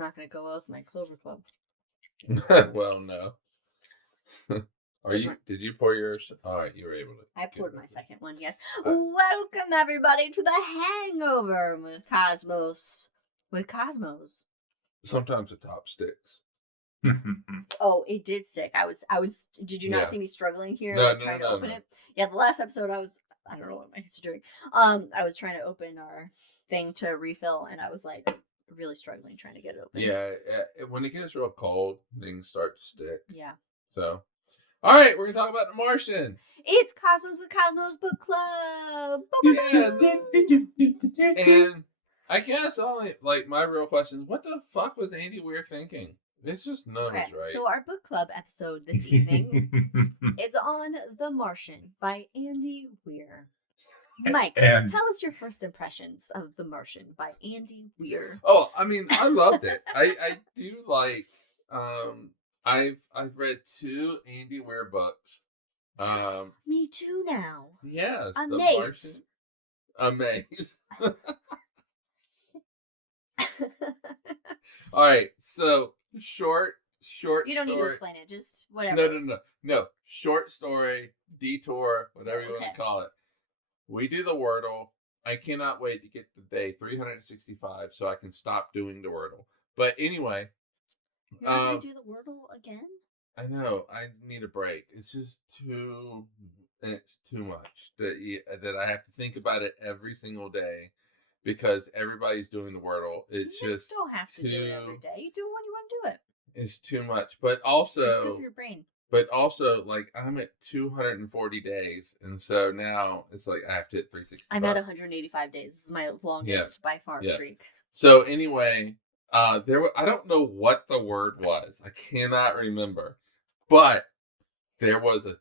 not going to go well with my Clover Club. Well, no. Did you pour yours? All right, you were able to. I poured my second one, yes. Welcome, everybody, to the Hangover with Cosmos. Sometimes the top sticks. Oh, it did stick. I was. Did you not see me struggling here, trying to open it? Yeah, the last episode, I don't know what my hands are doing. I was trying to open our thing to refill, and I was like really struggling trying to get it open. Yeah, when it gets real cold, things start to stick. Yeah. So, all right, we're gonna talk about The Martian. It's Cosmos with Cosmos Book Club. Yeah, and I guess my real question is, what the fuck was Andy Weir thinking? It's just numbers, right? So our book club episode this evening is on The Martian by Andy Weir. Mike, tell us your first impressions of The Martian by Andy Weir. Oh, I mean, I loved it. I do like. I've read 2 Andy Weir books. Me too now. Yes, Amaze. The Martian. Amaze. All right, so short. You don't need to explain it. Just whatever. No. Short story, detour, whatever you want to call it. We do the Wordle. I cannot wait to get to day 365 so I can stop doing the Wordle. But anyway. You're not going to do the Wordle again? I know. I need a break. It's just too much that I have to think about it every single day because everybody's doing the Wordle. You don't have to do it every day. You do it when you want to do it. It's too much. But also... It's good for your brain. But also, I'm at 240 days, and so now it's I have to hit 365. I'm at 185 days. This is my longest by far streak. So anyway, I don't know what the word was. I cannot remember, but there was a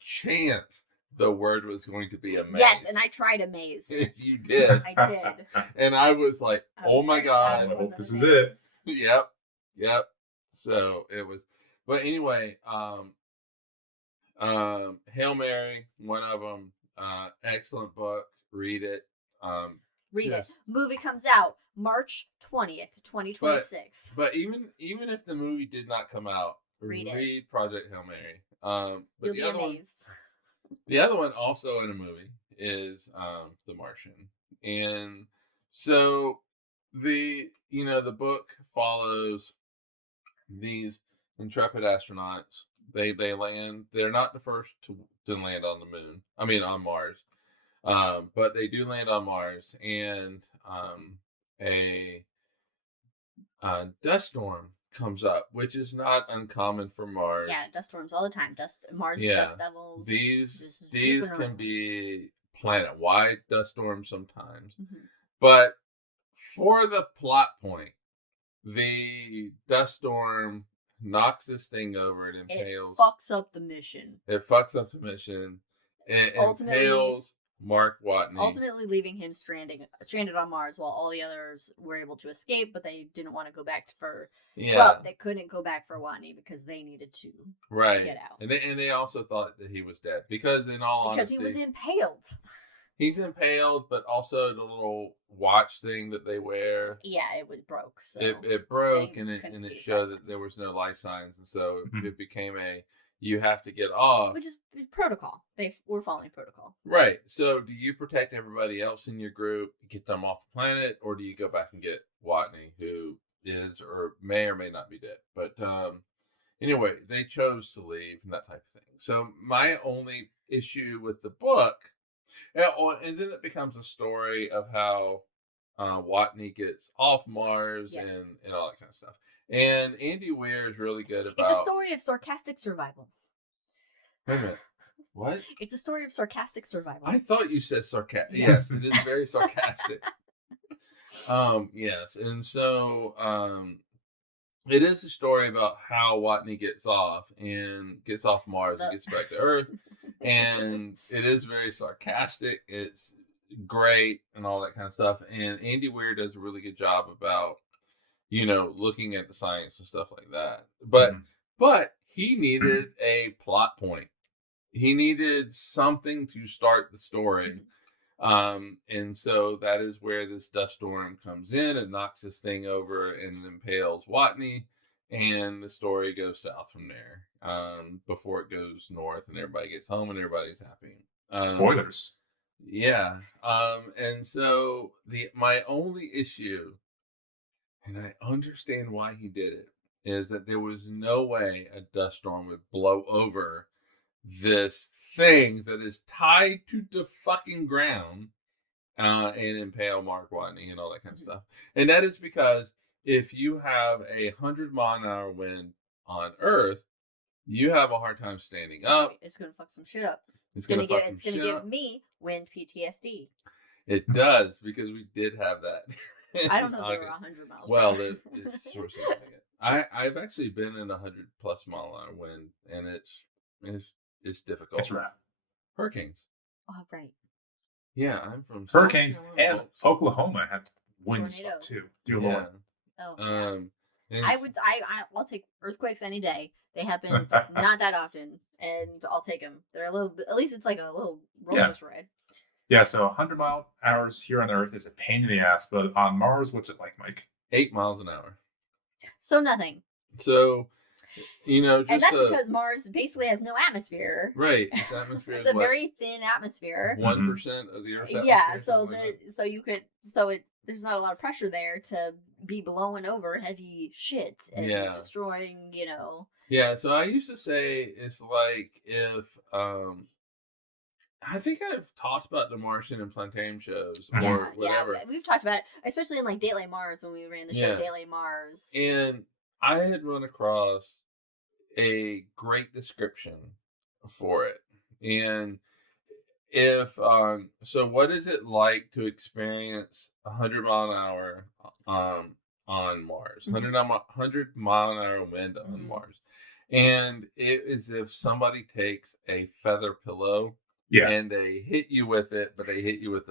chance the word was going to be amaze. Yes, and I tried amaze. You did. I did. And I was like, oh my God. This is it. Yep. So it was. But anyway, Hail Mary, one of them, excellent book. Read it. Read it. Movie comes out March 20th, 2026. But even if the movie did not come out, read Project Hail Mary. But You'll be amazed. The other one also in a movie is The Martian. And so the book follows these intrepid astronauts. They land. They're not the first to land on the moon. I mean, on Mars. But they do land on Mars, and a dust storm comes up, which is not uncommon for Mars. Yeah, dust storms all the time. Dust devils. These can be planet-wide dust storms sometimes. Mm-hmm. But for the plot point, the dust storm knocks this thing over and impales. It fucks up the mission. It impales Mark Watney. Ultimately leaving him stranded on Mars while all the others were able to escape, but they didn't want to go back well, they couldn't go back for Watney because they needed to get out. And they also thought that he was dead because honesty, he was impaled. He's impaled, but also the little watch thing that they wear. Yeah, it broke. So it broke, and it showed that there was no life signs, and so it became you have to get off, which is protocol. They were following protocol, right? So, do you protect everybody else in your group, get them off the planet, or do you go back and get Watney, who is or may not be dead? But anyway, they chose to leave and that type of thing. So, my only issue with the book. And then it becomes a story of how Watney gets off Mars and all that kind of stuff. And Andy Weir is really good about... It's a story of sarcastic survival. Wait a minute. What? It's a story of sarcastic survival. I thought you said sarcastic. Yes, it is very sarcastic. Yes. And so it is a story about how Watney gets off Mars and gets back to Earth. And it is very sarcastic. It's great and all that kind of stuff. And Andy Weir does a really good job about, looking at the science and stuff like that. But he needed a plot point. He needed something to start the story. And so that is where this dust storm comes in and knocks this thing over and impales Watney, and the story goes south from there. Before it goes north and everybody gets home and everybody's happy. Spoilers. Yeah. And so my only issue, and I understand why he did it, is that there was no way a dust storm would blow over this thing that is tied to the fucking ground and impale Mark Watney and all that kind of stuff. And that is because if you have 100-mile-an-hour wind on Earth, you have a hard time standing up. It's gonna fuck some shit up. It's gonna give me wind PTSD. It does, because we did have that. I don't know if they were 100 miles. Well, it's sort of like it. I've actually been in 100+ mile-an-hour wind, and it's difficult. It's rad. Hurricanes. Oh, right. Yeah, I'm from hurricanes, and Oklahoma had winds too. Dear Lord. Oh, yeah. I'll take earthquakes any day. They happen not that often, and I'll take them. They're a little, at least it's like a little roller coaster ride. Yeah, so 100-mile-hours here on Earth is a pain in the ass, but on Mars, what's it like, Mike? 8 miles an hour. So nothing. So, just and that's because Mars basically has no atmosphere. Right, its atmosphere it's a very thin atmosphere. 1% of the Earth's atmosphere. Yeah, there's not a lot of pressure there to be blowing over heavy shit and destroying, Yeah, so I used to say it's like if I think I've talked about the Martian and Planetarium shows or whatever. Yeah, we've talked about it, especially in like Daylight Mars when we ran the show Daylight Mars. And I had run across a great description for it. And if so what is it like to experience 100 mile an hour on Mars? 100 mile an hour wind on Mars. And it is if somebody takes a feather pillow and they hit you with it, but they hit you with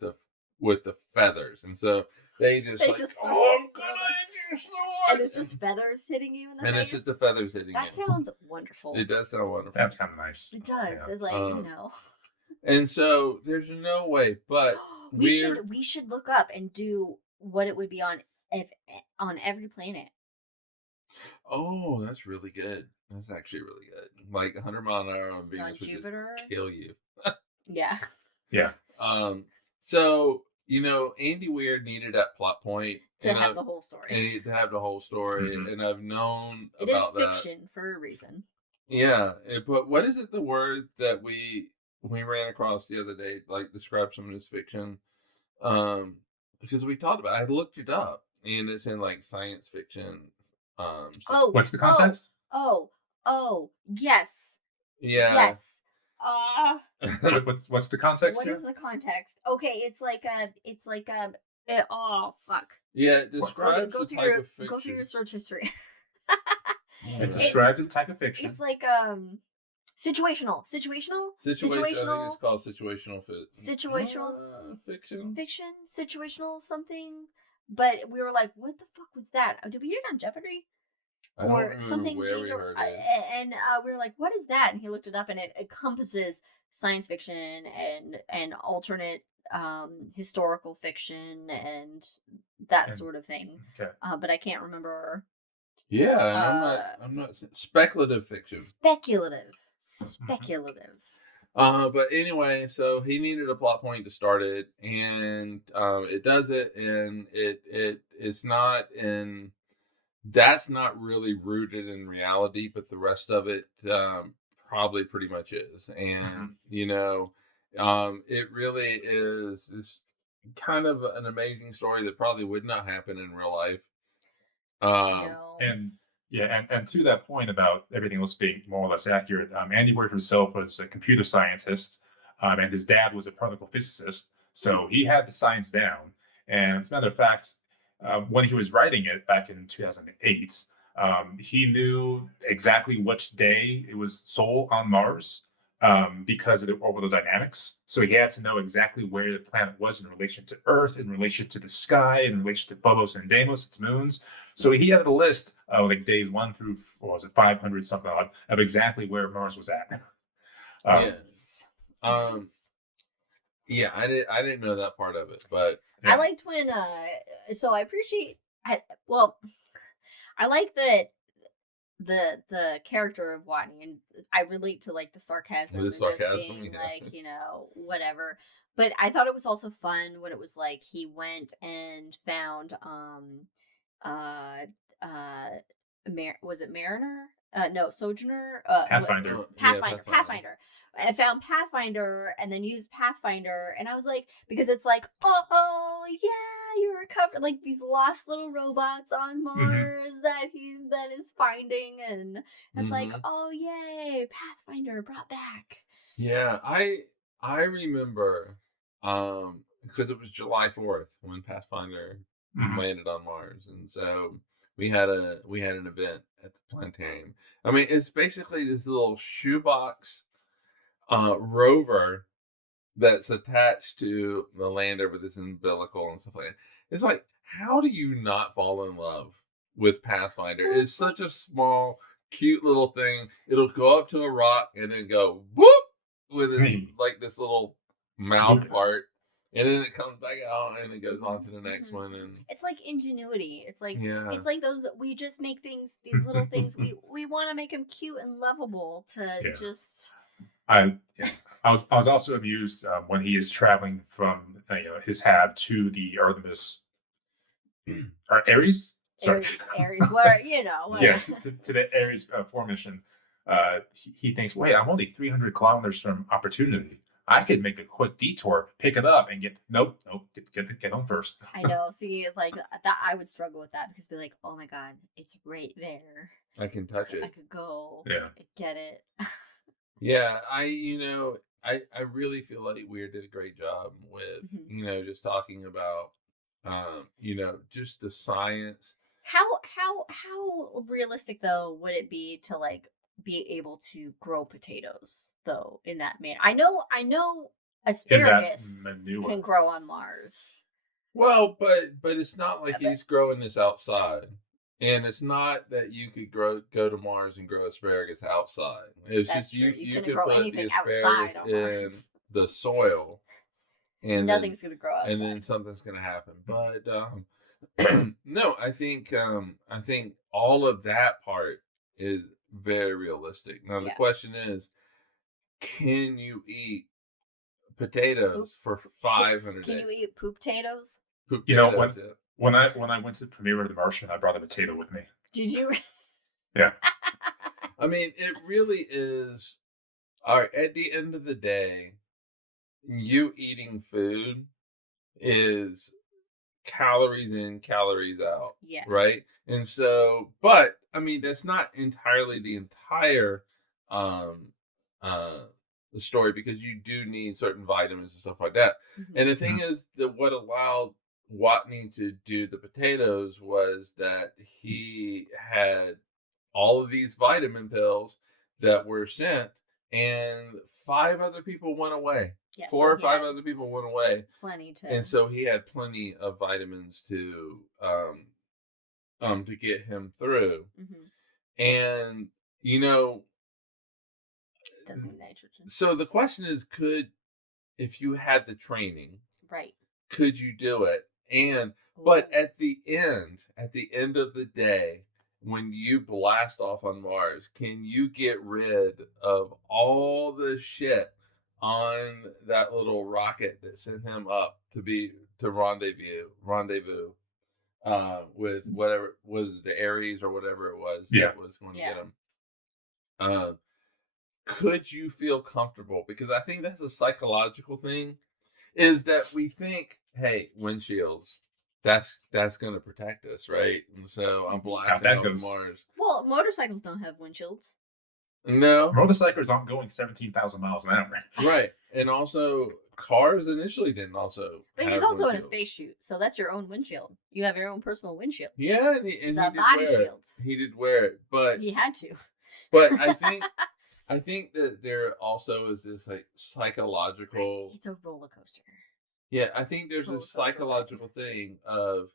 the feathers, and so I'm gonna hit you so hard. And it's just feathers hitting you in the face. And it's just the feathers hitting you. That sounds wonderful. It does sound wonderful. That's kind of nice. It does. Yeah. It's like And so there's no way, but we should look up and do what it would be on every planet. Oh, that's really good. That's actually really good. Like 100 mile an hour on Venus would Jupiter? just kill you. Yeah. Yeah. So, Andy Weir needed that plot point to have the whole story. And I've known it about that. It is fiction for a reason. Yeah, but what is it? The word that we ran across the other day, like describe some of this fiction, because we talked about. I looked it up, and it's in like science fiction. What's the context? Oh, yes. Yeah. Yes. What's the context? What is the context? Okay, it's like oh fuck. Yeah, describe the type of fiction. Go through your search history. It describes the type of fiction. It's like situational. I think it's called situational fiction. Fiction, situational something. But we were like, what the fuck was that? Did we hear it on Jeopardy? I don't remember something where we heard it. And we were like, what is that? And he looked it up, and it encompasses science fiction and alternate historical fiction and that sort of thing. Okay. But I can't remember. Yeah, I'm not speculative fiction. Speculative. But anyway, so he needed a plot point to start it, and it does it, and it's not in. That's not really rooted in reality, but the rest of it probably pretty much is. And, it really is kind of an amazing story that probably would not happen in real life. No. And to that point about everything else being more or less accurate, Andy Weir himself was a computer scientist, and his dad was a particle physicist. So he had the science down. And as a matter of fact, when he was writing it back in 2008, he knew exactly which day it was sol on Mars because of the orbital dynamics. So he had to know exactly where the planet was in relation to Earth, in relation to the sky, in relation to Phobos and Deimos, its moons. So he had a list of like days 1 through, 500 something odd, of exactly where Mars was at. Yes. Yeah, I didn't know that part of it, but I liked when so I appreciate I like that the character of Watney, and I relate to like the sarcasm the and just sarcasm, being yeah. like, whatever. But I thought it was also fun when it was like he went and found uh was it Mariner? No, Sojourner. Pathfinder. Pathfinder. I found Pathfinder and then used Pathfinder, and I was like, because it's like, oh yeah, you recovered like these lost little robots on Mars that is finding, and it's like, oh yay, Pathfinder brought back. Yeah, I remember because it was July 4th when Pathfinder landed on Mars, and so we had an event at the Planetarium. I mean, it's basically this little shoebox rover that's attached to the lander with this umbilical and stuff like that. It's like, how do you not fall in love with Pathfinder? It's such a small, cute little thing. It'll go up to a rock and then go whoop with its like this little mouth part, and then it comes back out and it goes on to the next one. And it's like ingenuity. It's like it's like those, we just make things, these little things, we want to make them cute and lovable to just. I was also amused when he is traveling from his hab to the Artemis or Ares. Sorry, Ares. Where yeah, to the Ares formation. He thinks, wait, I'm only 300 kilometers from Opportunity. I could make a quick detour, pick it up, and get get home first. I know. See, like that, I would struggle with that because be like, oh my god, it's right there. I can touch it. I could go. Yeah. Get it. Yeah, I really feel like Weir did a great job with just talking about just the science. How realistic though would it be to like be able to grow potatoes though in that manner? I know asparagus can grow on Mars. Well, but it's not like he's growing this outside. And it's not that you could go to Mars and grow asparagus outside. It's That's just true. you could grow put the asparagus in the soil, and nothing's gonna grow outside. And then something's gonna happen. But no, I think all of that part is very realistic. Now the question is, can you eat potatoes for 500 days? Can you eat poop potatoes? Poop potatoes, When I went to the premiere of The Martian, I brought a potato with me. Did you? Yeah. I mean, it really is. All right. At the end of the day, you eating food is calories in, calories out. Yeah. Right. And so, but I mean, that's not entirely the entire the story, because you do need certain vitamins and stuff like that. And the thing is that what allowed Watney to do the potatoes was that he had all of these vitamin pills that were sent, and 5 other people went away. Yeah, 4 or 5 other people went away. Plenty to. And so he had plenty of vitamins to get him through. And nitrogen. So the question is, if you had the training, right, could you do it? But at the end of the day, when you blast off on Mars, can you get rid of all the shit on that little rocket that sent him up to rendezvous with whatever was the Ares or whatever it was that was going to get him? Could you feel comfortable? Because I think that's a psychological thing, is that we think, hey, windshields, that's going to protect us, right? And so I'm blasting off Mars. Well, motorcycles don't have windshields. No. Motorcycles aren't going 17,000 miles an hour. Right. And also, cars initially didn't also. But he's also in a spacesuit, so that's your own windshield. You have your own personal windshield. Yeah, and it's a body shield. He did wear it, but he had to. But I think that there also is this like psychological. It's a roller coaster. Yeah, I think there's this psychological thing of,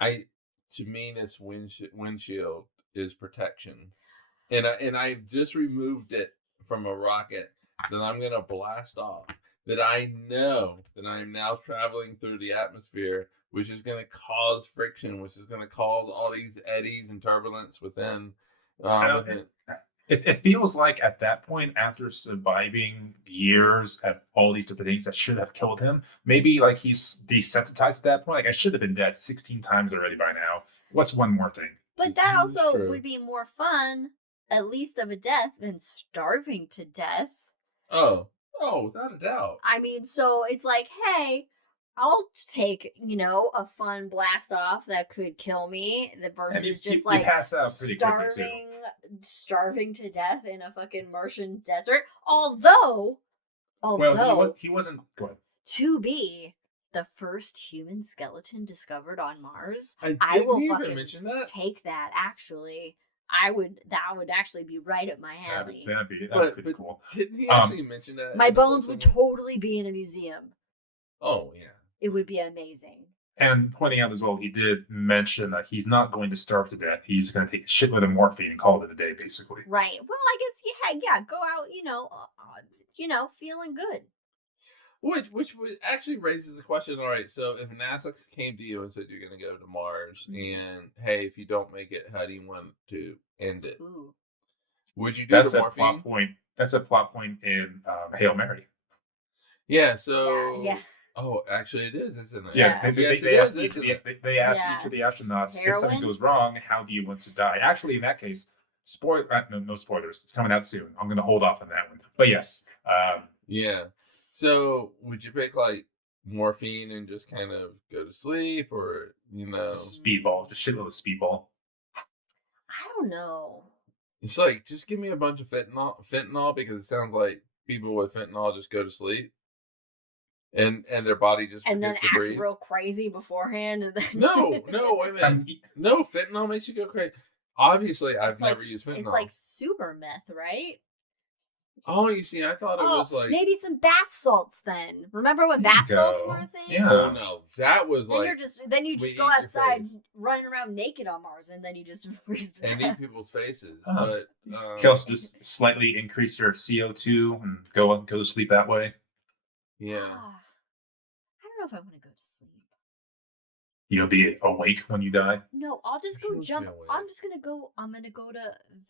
to me, this windshield is protection, and I've just removed it from a rocket that I'm gonna blast off. that I know that I am now traveling through the atmosphere, which is going to cause friction, which is going to cause all these eddies and turbulence within. It feels like at that point, after surviving years at all these different things that should have killed him, maybe like he's desensitized at that point. Like, I should have been dead 16 times already by now. What's one more thing? But that also would be more fun, at least of a death, than starving to death. Oh, without a doubt. I mean, so it's like, hey, I'll take, a fun blast off that could kill me versus just like pass out pretty starving to death in a fucking Martian desert. Although he wasn't good. To be the first human skeleton discovered on Mars, I will fucking mention that. Take that. Actually, that would actually be right up my alley. That'd be pretty cool. Didn't he actually mention that? My bones would totally be in a museum. Oh yeah. It would be amazing. And pointing out as well, he did mention that he's not going to starve to death. He's going to take a shitload of morphine and call it a day, basically. Right. Well, I guess, yeah, go out, feeling good. Which actually raises the question, all right, so if NASA came to you and said you're going to go to Mars, and, hey, if you don't make it, how do you want to end it? Ooh. Would you do the morphine? That's a plot point in Hail Mary. Yeah, so... Yeah. Oh, actually, it is, isn't it? Yeah, they asked each of the astronauts, if something goes wrong, how do you want to die? Actually, in that case, no spoilers. It's coming out soon. I'm going to hold off on that one. But yes. Yeah. So, would you pick, like, morphine and just kind of go to sleep, or, Just speedball. Just shitload of speedball. I don't know. It's like, just give me a bunch of fentanyl, because it sounds like people with fentanyl just go to sleep. And their body just and then acts breathe. Real crazy beforehand. And then no, wait a minute. No, fentanyl makes you go crazy. Obviously, I've never used fentanyl. It's like super meth, right? Oh, you see, I thought it was like maybe some bath salts. Then remember when bath salts were a thing? Yeah. Oh no, that was then like then you just go outside running around naked on Mars, and then you just freeze to and death. eat people's faces. But you can also just slightly increase your CO2 and go to sleep that way. Yeah. I don't know if I want to go to sleep. Be awake when you die? No, I'll just go jump. I'm gonna go to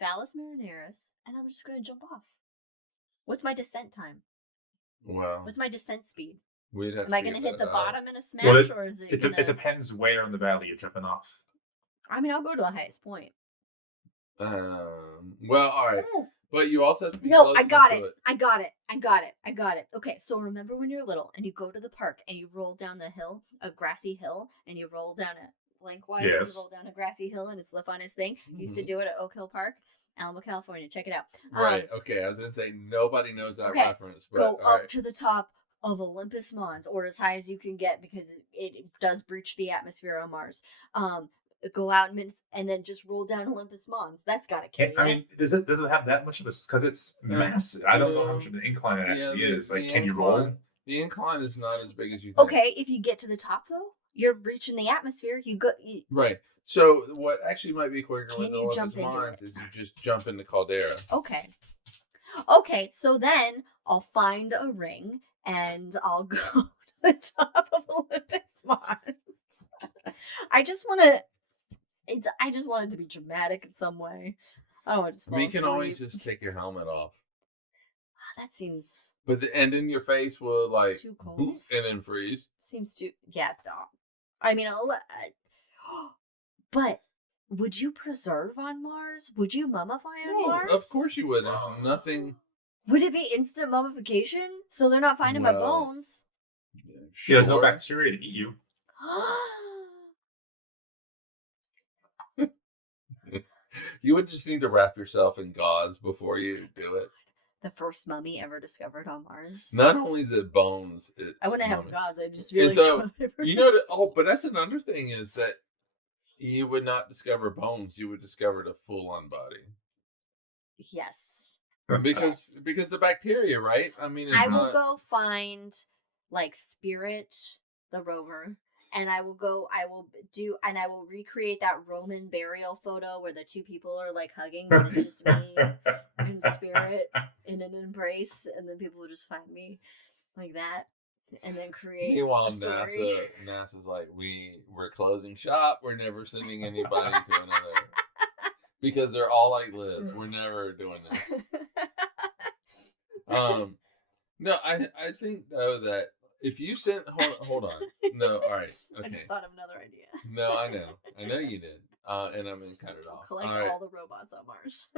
Valles Marineris, and I'm just gonna jump off. What's my descent time? Wow. What's my descent speed? Am I gonna hit the bottom in a smash, or is it? It depends where in the valley you're jumping off. I mean, I'll go to the highest point. Well, all right. Oh. But you also have to be No, I got it. Okay, so remember when you're little and you go to the park and you roll down the hill, a grassy hill, and you roll down it lengthwise, and you roll down a grassy hill and it's Slip on his thing. Mm-hmm. Used to do it at Oak Hill Park, Alamo, California. Check it out. Right, okay. I was going to say, nobody knows that reference. But, go up to the top of Olympus Mons, or as high as you can get, because it does breach the atmosphere on Mars. Go out and then just roll down Olympus Mons. That's gotta kill you. I mean, does it have that much of a, because it's massive. I don't know how much of an incline it actually is. Like, can you roll? The incline is not as big as you think. Okay, if you get to the top though, you're reaching the atmosphere. Right. So what actually might be quicker with Olympus Mons is you just jump into Caldera. Okay. So then I'll find a ring and I'll go to the top of Olympus Mons. I just want it to be dramatic in some way. I don't want to just fall You can asleep. always just take your helmet off. That seems... But and then your face will like... Too cold. And then freeze. Seems too... Yeah, no. I mean, but would you preserve on Mars? Would you mummify on Mars? Of course you would. Nothing... Would it be instant mummification? So they're not finding my bones? Sure. There's no bacteria to eat you. You would just need to wrap yourself in gauze before you do it. The first mummy ever discovered on Mars. Not only the bones. I wouldn't have gauze. I'd just be like... but that's another thing is that you would not discover bones. You would discover the full-on body. Yes. Because the bacteria, right? I mean, I will go find like Spirit, the rover. And I will recreate that Roman burial photo where the two people are like hugging, but it's just me and Spirit in an embrace, and then people will just find me like that, and then create Meanwhile, a story. NASA's like, we're closing shop. We're never sending anybody to another, because they're all like Liz. We're never doing this. No, I think though that if you sent hold on, no, all right, okay. I just thought of another idea. No, I know you did, and I'm gonna cut it off. Collect all the robots on Mars.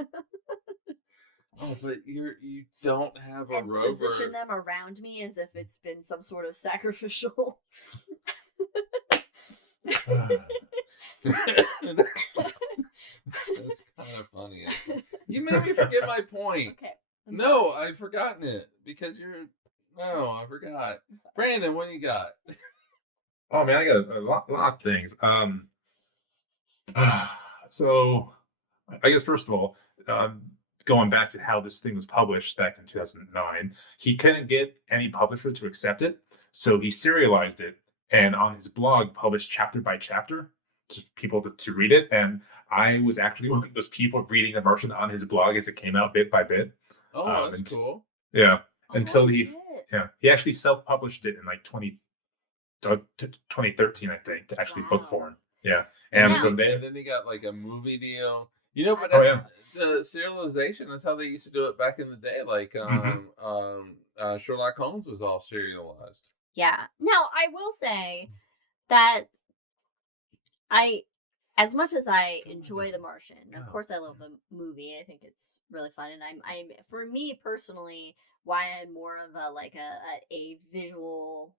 Oh, but you don't have a and rover. Position them around me as if it's been some sort of sacrificial. That's kind of funny. You made me forget my point. Okay. No, I've forgotten it because I forgot. Brandon, what do you got? Oh man, I got a lot of things. So I guess first of all, going back to how this thing was published back in 2009, he couldn't get any publisher to accept it, so he serialized it, and on his blog published chapter by chapter to people to read it. And I was actually one of those people reading The Martian on his blog as it came out bit by bit. Oh, that's cool. Yeah, until he actually self-published it in like 2013, I think, to actually book form. Yeah, and from there, and then he got like a movie deal. You know, but the serialization, that's how they used to do it back in the day. Like Sherlock Holmes was all serialized. Yeah. Now, I will say that as much as I enjoy The Martian, of course I love the movie. I think it's really fun, and I'm for me personally, why I'm more of a visual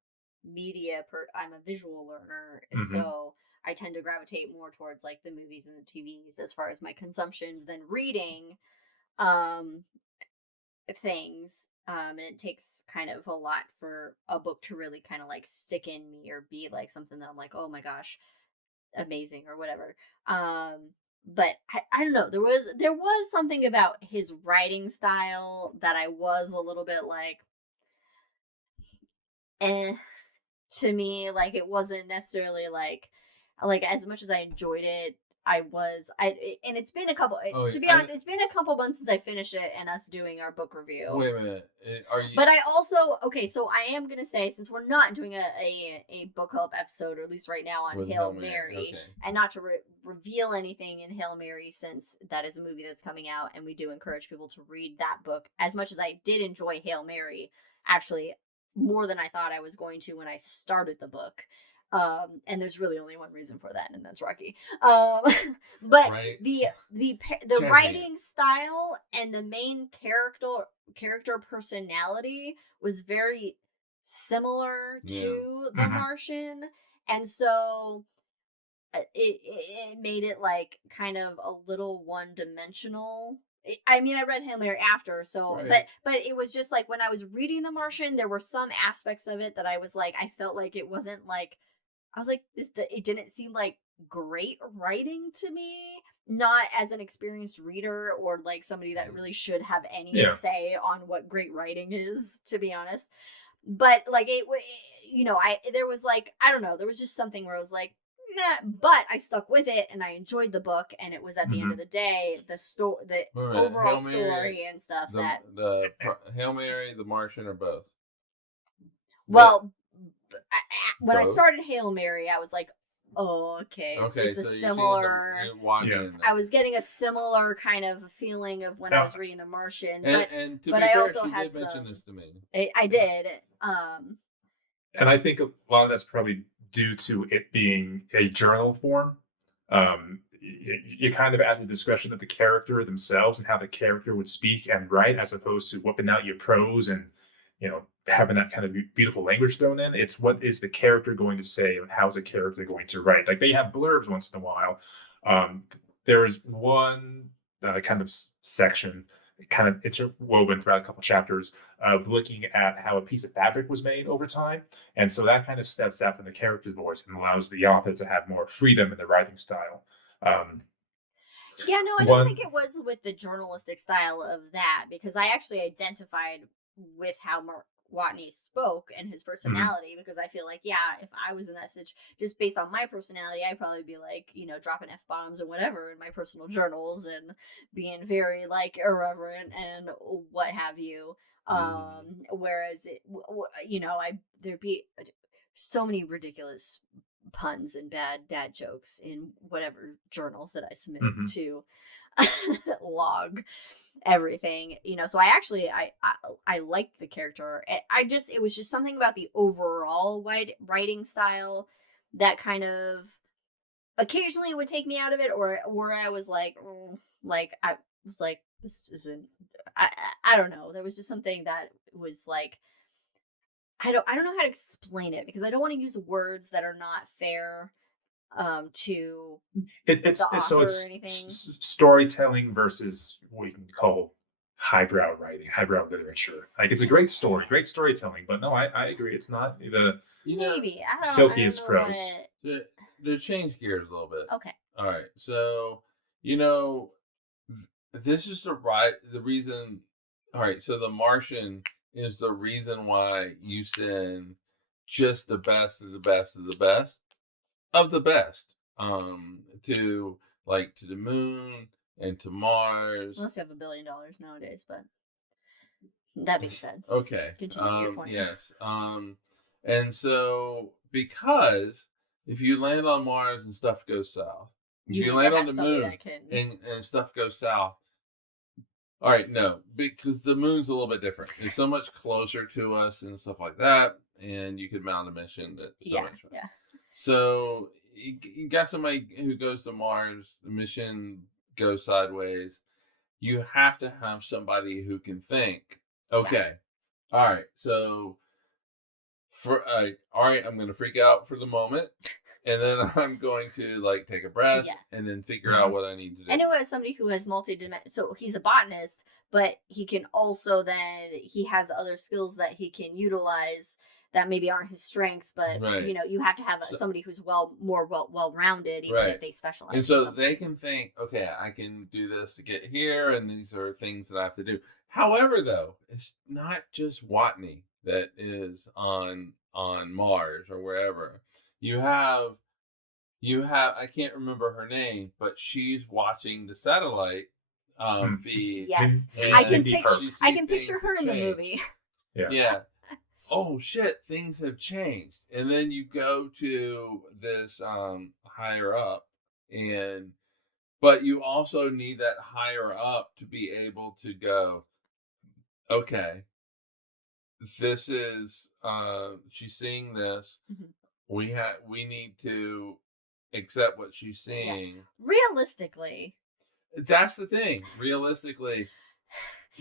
media I'm a visual learner, and so I tend to gravitate more towards like the movies and the TVs as far as my consumption than reading things. And it takes kind of a lot for a book to really kind of like stick in me or be like something that I'm like, oh my gosh, amazing or whatever. But I don't know. There was something about his writing style that I was a little bit like, to me. Like it wasn't necessarily like as much as I enjoyed it, and it's been a couple. To be honest, it's been a couple months since I finished it and us doing our book review. Wait a minute, are you? But I also so I am gonna say, since we're not doing a book club episode, or at least right now, on Hail Mary, and not to reveal anything in Hail Mary, since that is a movie that's coming out, and we do encourage people to read that book. As much as I did enjoy Hail Mary, actually more than I thought I was going to when I started the book. And there's really only one reason for that, and that's Rocky. But right. the writing style and the main character personality was very similar to The Martian, and so it made it like kind of a little one-dimensional. I mean, I read Hail Mary after, so right. but it was just like when I was reading The Martian, there were some aspects of it that I was like, I felt like it wasn't like, I was like, it didn't seem like great writing to me, not as an experienced reader or like somebody that really should have any say on what great writing is, to be honest. But like there was like, I don't know, there was just something where I was like, nah, but I stuck with it and I enjoyed the book, and it was at the end of the day the overall story and stuff the Hail Mary, The Martian, or both. Well, when I started Hail Mary, I was like, oh, okay, it's a similar. I was getting a similar kind of feeling of when I was reading The Martian, but I also had some. Mention this to me. I did. And I think a lot of that's probably due to it being a journal form. You kind of at the discretion of the character themselves and how the character would speak and write, as opposed to whipping out your prose and having that kind of beautiful language thrown in. It's what is the character going to say and how is the character going to write. Like they have blurbs once in a while. There's one kind of section kind of interwoven throughout a couple chapters of looking at how a piece of fabric was made over time. And so that kind of steps out from the character's voice and allows the author to have more freedom in the writing style. I don't think it was with the journalistic style of that, because I actually identified with how Watney spoke and his personality, because I feel like, yeah, if I was in that situation, just based on my personality, I'd probably be like, you know, dropping F-bombs and whatever in my personal journals and being very like irreverent and what have you. Whereas you know, there'd be so many ridiculous puns and bad dad jokes in whatever journals that I submit to log everything, you know. So I actually I liked the character. It was just something about the overall writing style that kind of occasionally would take me out of it, or where I was like, like I was like, this isn't. I don't know. There was just something that was like, I don't know how to explain it, because I don't want to use words that are not fair to it's the so author it's or anything. storytelling versus what you can call highbrow writing, highbrow literature. Like, it's a great story, great storytelling, but no, I agree, it's not the Maybe I don't silkiest know prose. To change gears a little bit. Okay. All right. So, you know, this is the reason. All right. So the Martian is the reason why you send just the best of the best of the best of the best to the moon and to Mars. Unless you have $1 billion nowadays, but that being said, okay. Continue your point. Yes. And so, because if you land on Mars and stuff goes south, if you land on the moon and stuff goes south, all right, no, because the moon's a little bit different. It's so much closer to us and stuff like that, and you could mount a mission that much. Yeah. So you got somebody who goes to Mars, the mission goes sideways. You have to have somebody who can think, okay, all right, so all right, I'm going to freak out for the moment, and then I'm going to take a breath and then figure out what I need to do. And it was somebody who has so he's a botanist, but he can also he has other skills that he can utilize that maybe aren't his strengths, but you know, you have to have somebody who's more well-rounded, even if they specialize. And so they can think, okay, I can do this to get here, and these are things that I have to do. However, though, it's not just Watney that is on Mars or wherever. You have I can't remember her name, but she's watching the satellite feed. Yes, I can picture her in the movie. Yeah. Oh shit, things have changed. And then you go to this higher up, but you also need that higher up to be able to go, okay, this is she's seeing this. We need to accept what she's seeing. Realistically, that's the thing. Realistically,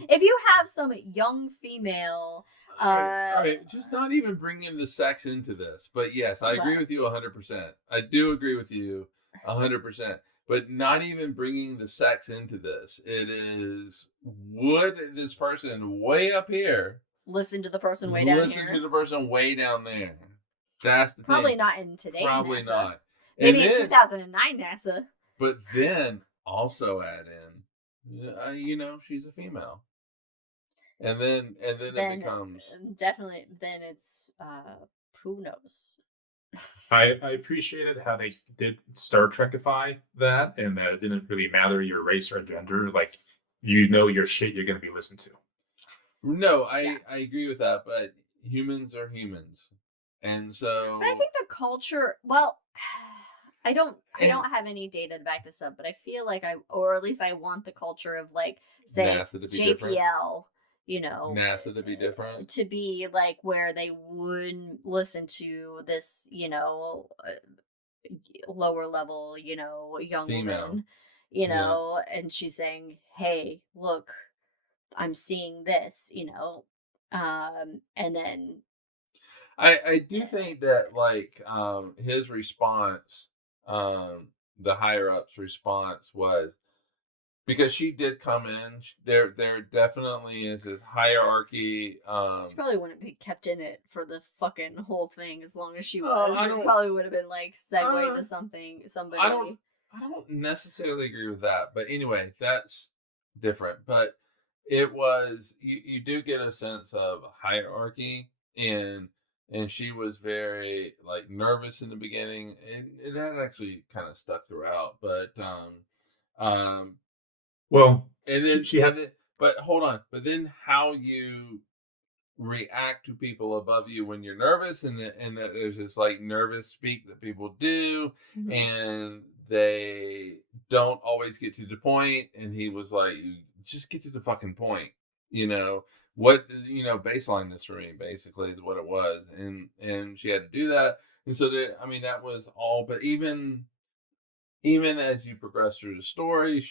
if you have some young female, all right, just not even bringing the sex into this, but yes, I agree with you 100%. I do agree with you 100%. But not even bringing the sex into this. It is, would this person way up here listen to the person way down here? Listen to the person way down there. That's the Probably thing. Not in today's Probably NASA. Not. Maybe in 2009 NASA. But then also add in, you know, she's a female. And then it becomes... Definitely, then it's, who knows? I appreciated how they did Star Trekify that, and that it didn't really matter your race or gender. Like, you know your shit you're going to be listened to. No, I agree with that, but humans are humans. And so... But I think the culture... Well, I don't have any data to back this up, but I feel like or at least I want the culture of, say, JPL... Different. You know, NASA to be different, to be like where they wouldn't listen to this, you know, lower level, you know, young woman, you know, and she's saying, "Hey, look, I'm seeing this," you know, and then I do think that his response, the higher ups' response was. Because she did come in, there definitely is this hierarchy. She probably wouldn't be kept in it for the fucking whole thing as long as she was. It probably would have been segued to somebody. I don't necessarily agree with that, but anyway, that's different. But it was you do get a sense of hierarchy, and she was very like nervous in the beginning, and that actually kind of stuck throughout. But well, and then she had. But hold on, but then how you react to people above you when you're nervous, and that there's this like nervous speak that people do, and they don't always get to the point. And he was like, just get to the fucking point, what baseline this for me basically is what it was, and she had to do that. And so that was all. But even as you progress through the story,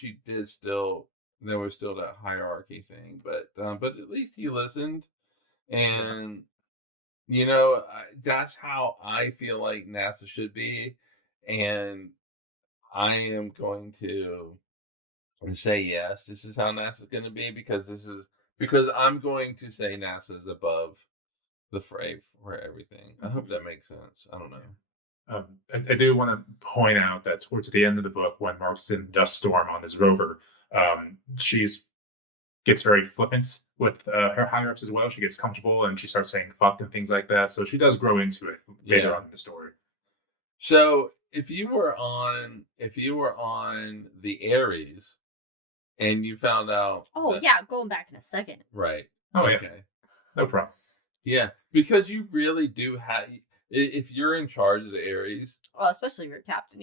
there was still that hierarchy thing. But at least he listened. And, that's how I feel like NASA should be. And I am going to say, yes, this is how NASA is going to be, because I'm going to say NASA is above the fray for everything. I hope that makes sense. I don't know. I do want to point out that towards the end of the book, when Mark's in dust storm on his rover, she's gets very flippant with her higher ups as well. She gets comfortable and she starts saying fuck and things like that. So she does grow into it later on in the story. So if you were on the Aries and you found out, going back in a second, right? Oh, okay, yeah. No problem. Yeah, because you really do have. If you're in charge of the Aries, especially if you're captain,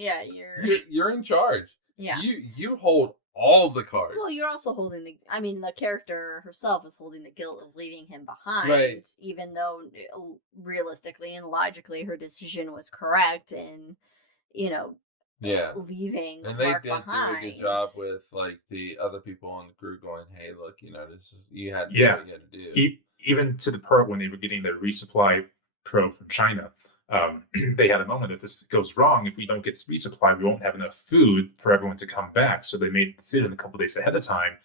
you're in charge. Yeah, you hold all the cards. Well, you're also holding the character herself is holding the guilt of leaving him behind, right? Even though realistically and logically her decision was correct, and leaving and they Mark did behind. do a good job with like the other people on the crew going, "Hey, look, this is you had to do what you had to do." Even to the part when they were getting the resupply probe from China. They had a moment, if this goes wrong, if we don't get this resupply, we won't have enough food for everyone to come back. So they made the decision a couple of days ahead of time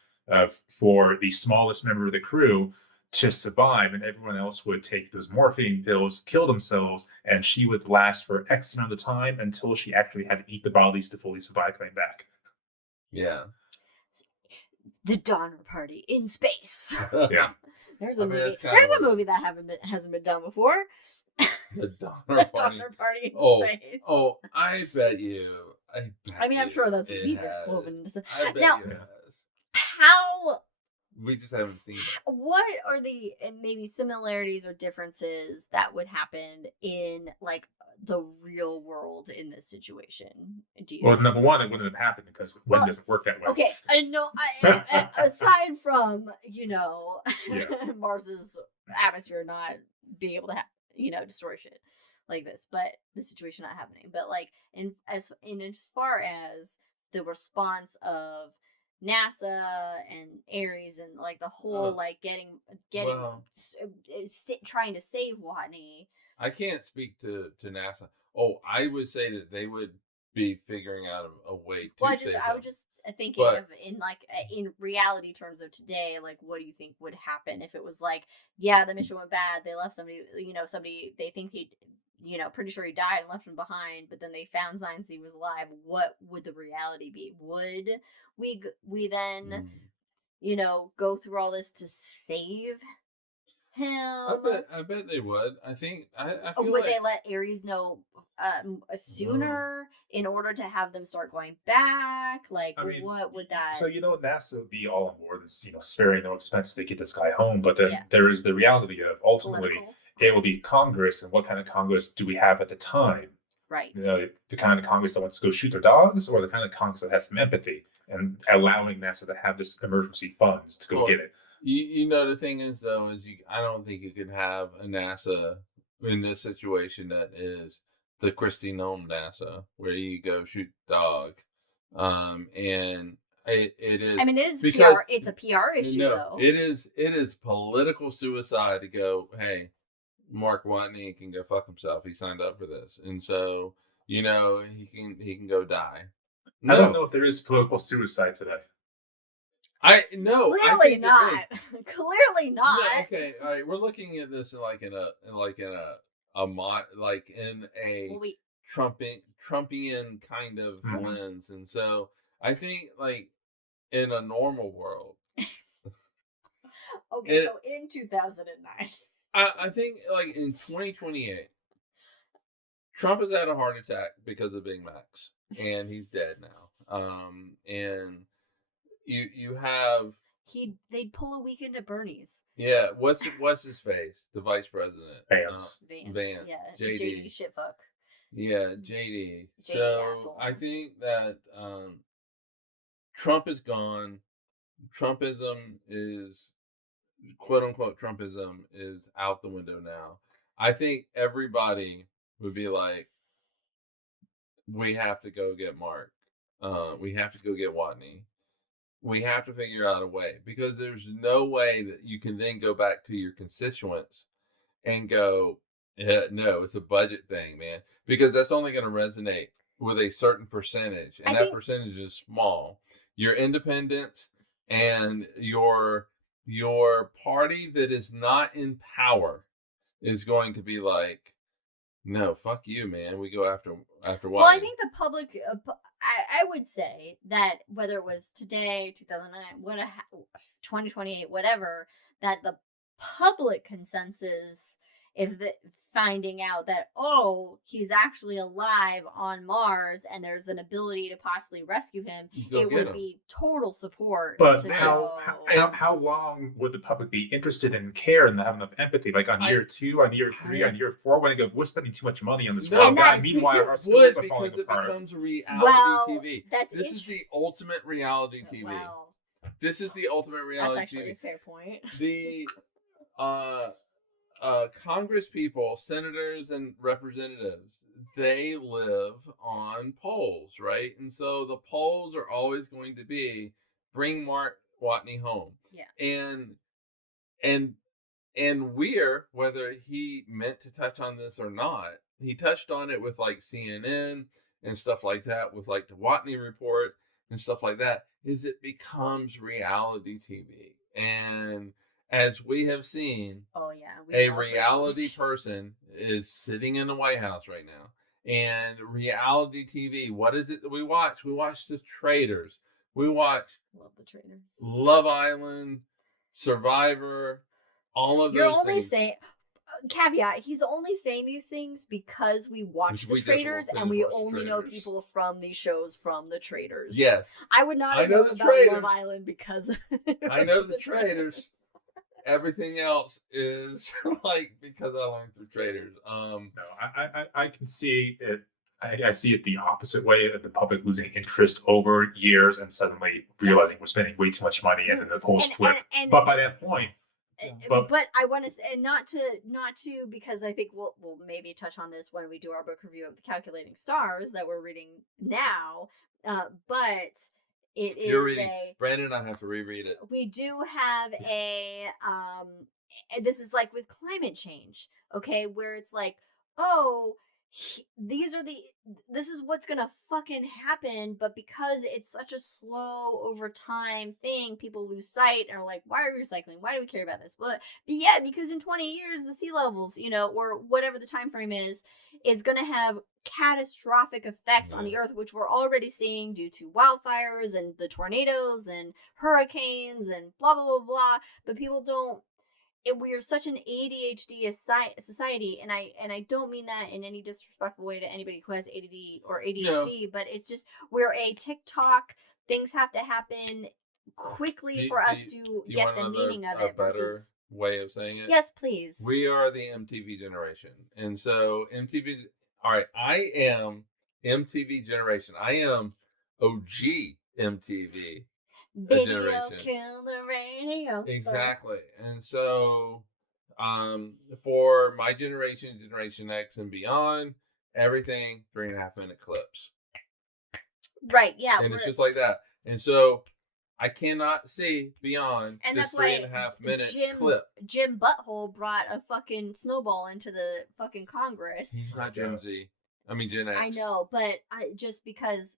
for the smallest member of the crew to survive, and everyone else would take those morphine pills, kill themselves, and she would last for X amount of time until she actually had to eat the bodies to fully survive coming back. Yeah. The Donner Party in space. Yeah. There's a movie. There's a movie that hasn't been done before. The Donner Party. Donner Party in space. Oh, I bet you. I'm sure that's woven into. I bet you it has. How? We just haven't seen it. What are the maybe similarities or differences that would happen in like the real world in this situation? Well, number one, it wouldn't have happened because wind doesn't work that way. Okay, I know. Aside from Mars's atmosphere not being able to destroy shit like this, but the situation not happening. But like as far as the response of NASA and Ares and like the whole trying to save Watney. I can't speak to NASA. Oh, I would say that they would be figuring out a way to. Well, I was just thinking of in reality terms of today, like what do you think would happen if it was like, the mission went bad, they left somebody they think he pretty sure he died and left him behind, but then they found signs he was alive. What would the reality be? Would we then go through all this to save him? I bet they would. I think I feel would they let Ares know sooner in order to have them start going back? Like, what would that? So NASA would be all on board and sparing no expense to get this guy home, but then there is the reality of ultimately it will be Congress, and what kind of Congress do we have at the time? Right. The kind of Congress that wants to go shoot their dogs, or the kind of Congress that has some empathy and allowing NASA to have this emergency funds to go get it. The thing is, though, I don't think you can have a NASA in this situation that is the Christy Nome NASA, where you go shoot the dog. And it is. I mean, it is PR. It's a PR issue, though. It is political suicide to go, hey, Mark Watney can go fuck himself. He signed up for this, and so he can go die. No. I don't know if there is political suicide today. Clearly not. Clearly not. No, okay, all right. We're looking at this in a Trumpian kind of lens, and so I think like in a normal world, Okay, so in 2009. I think, like, in 2028, Trump has had a heart attack because of Big Macs, and he's dead now. And you have... They'd pull a weekend at Bernie's. Yeah, what's his face? The vice president. Vance. Vance. Yeah, JD. shitfuck. Yeah, JD. So asshole. I think that Trump is gone. Trumpism is, quote unquote, Trumpism is out the window now. I think everybody would be like, we have to go get Mark. We have to go get Watney. We have to figure out a way, because there's no way that you can then go back to your constituents and go, no, it's a budget thing, man, because that's only going to resonate with a certain percentage, and that percentage is small. Your independents and your party that is not in power is going to be like, no, fuck you, man. We go after Watney. Well, I think the public, I would say that whether it was today, 2009, 2028, whatever, that the public consensus, if finding out that, oh, he's actually alive on Mars and there's an ability to possibly rescue him, it would be total support. But how long would the public be interested in care and have enough empathy? Like on year 2, on year 3, on year 4, when they go, we're spending too much money on this one guy. Meanwhile, our schools are falling apart. Because it becomes reality TV. This is the ultimate reality TV. Wow. This is the ultimate reality TV. That's actually a fair point. The Congress people, senators and representatives, they live on polls, right? And so the polls are always going to be, bring Mark Watney home. Yeah. And Weir, whether he meant to touch on this or not, he touched on it with like CNN and stuff like that, with like the Watney report and stuff like that, is it becomes reality TV. And as we have seen, a reality person is sitting in the White House right now. And reality TV, what is it that we watch? We watch The Traitors. We watch Love The Traitors, Love Island, Survivor, all of those things. Saying, caveat, he's only saying these things because we watch The Traitors and we only know people from these shows from The Traitors. Yes. I would not have known about Love Island because I know The Traitors. Everything else is like because I learned through Traitors. No, I can see it. I see it the opposite way, of the public losing interest over years and suddenly realizing we're spending way too much money, and then the polls flip. But by that point, but I want to say, and not to because I think we'll maybe touch on this when we do our book review of The Calculating Stars that we're reading now. But it You're is reading. Brandon and I have to reread it. We do have and this is like with climate change, okay, where it's like, oh, this is what's gonna fucking happen, but because it's such a slow over time thing, people lose sight and are like, why are we recycling? Why do we care about this? But yeah, because in 20 years the sea levels, or whatever the time frame is gonna have catastrophic effects on the earth, which we're already seeing due to wildfires and the tornadoes and hurricanes and blah blah blah blah. But people don't. We are such an ADHD society, and I don't mean that in any disrespectful way to anybody who has ADD or ADHD, but it's just we're a TikTok. Things have to happen quickly for us to get the meaning of it. Versus way of saying it. Yes, please. We are the MTV generation, and so MTV. All right, I am MTV generation. I am OG MTV. Video kill the radio. Exactly. And so for my generation, Generation X and beyond, everything 3.5 minute clips. Right, yeah. And it's just like that. And so I cannot see beyond this 3.5 minute clip. Jim Butthole brought a fucking snowball into the fucking Congress. He's not Gen Z. I mean Gen X. I know, but just because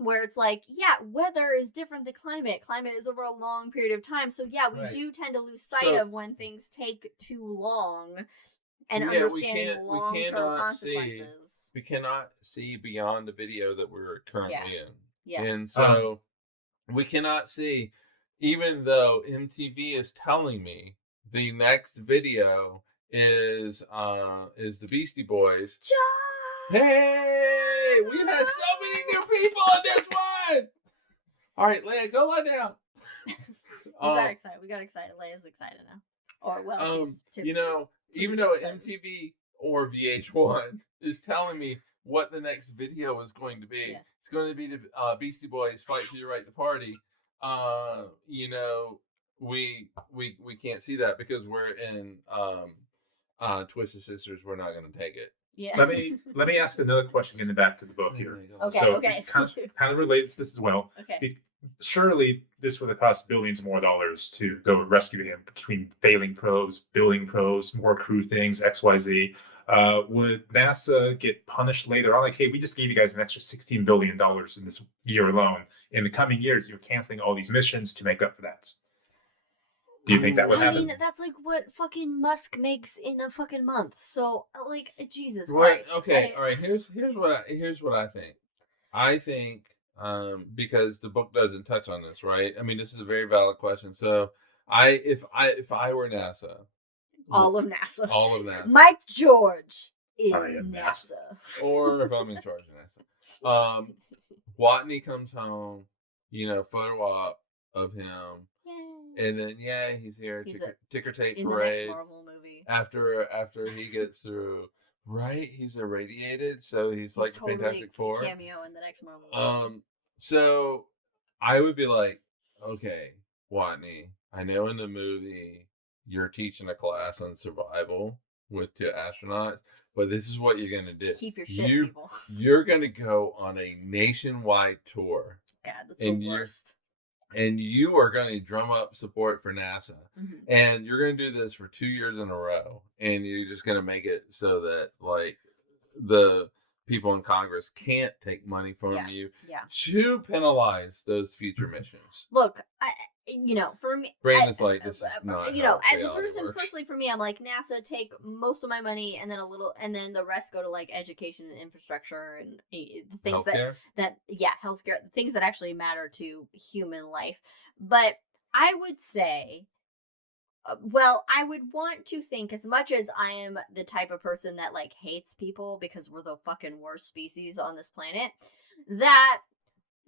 where it's like, yeah, weather is different than climate. Climate is over a long period of time. So yeah, we do tend to lose sight of when things take too long and understanding long-term consequences. We cannot see beyond the video that we're currently in. Yeah. And so we cannot see even though MTV is telling me the next video is the Beastie Boys. Hey, we've had so many new people on this one. All right, Leia, go lie down. We got excited. Leia's excited now. Or she's even though MTV or VH1 is telling me what the next video is going to be, it's going to be the Beastie Boys Fight for Your Right to Party. We can't see that because we're in Twisted Sisters. We're not going to take it. Yeah. Let me ask another question getting back to the book here. Okay. So okay. kind of related to this as well. Okay. Surely this would have cost billions more dollars to go rescue him between failing probes, building probes, more crew things, XYZ. Would NASA get punished later on? Like, hey, we just gave you guys an extra $16 billion in this year alone. In the coming years, you're canceling all these missions to make up for that. Do you think that would happen? I mean, that's like what fucking Musk makes in a fucking month. So, like, Jesus Right. Christ. Okay. All right. Here's what I think. I think because the book doesn't touch on this, right? I mean, this is a very valid question. So, if I were NASA, all of NASA, Mike George is NASA. Or if I'm in charge of NASA, Watney comes home, photo op of him. And then he's here. Ticker tape in parade. The next Marvel movie. After he gets through, right? He's irradiated, so he's like totally Fantastic Four. Cameo in the next Marvel movie. So I would be like, okay, Watney, I know in the movie you're teaching a class on survival with 2 astronauts, but this is what you're gonna do. Keep your shit, people. You're gonna go on a nationwide tour. God, that's the worst. And you are going to drum up support for NASA. Mm-hmm. And you're going to do this for 2 years in a row. And you're just going to make it so that, like, the people in Congress can't take money from you to penalize those future missions. Look, for me, Brandon's like, this is not as a person, personally, for me, I'm like, NASA, take most of my money and then and then the rest go to like education and infrastructure and the things healthcare? Healthcare, the things that actually matter to human life. But I would say, I would want to think, as much as I am the type of person that like hates people because we're the fucking worst species on this planet, that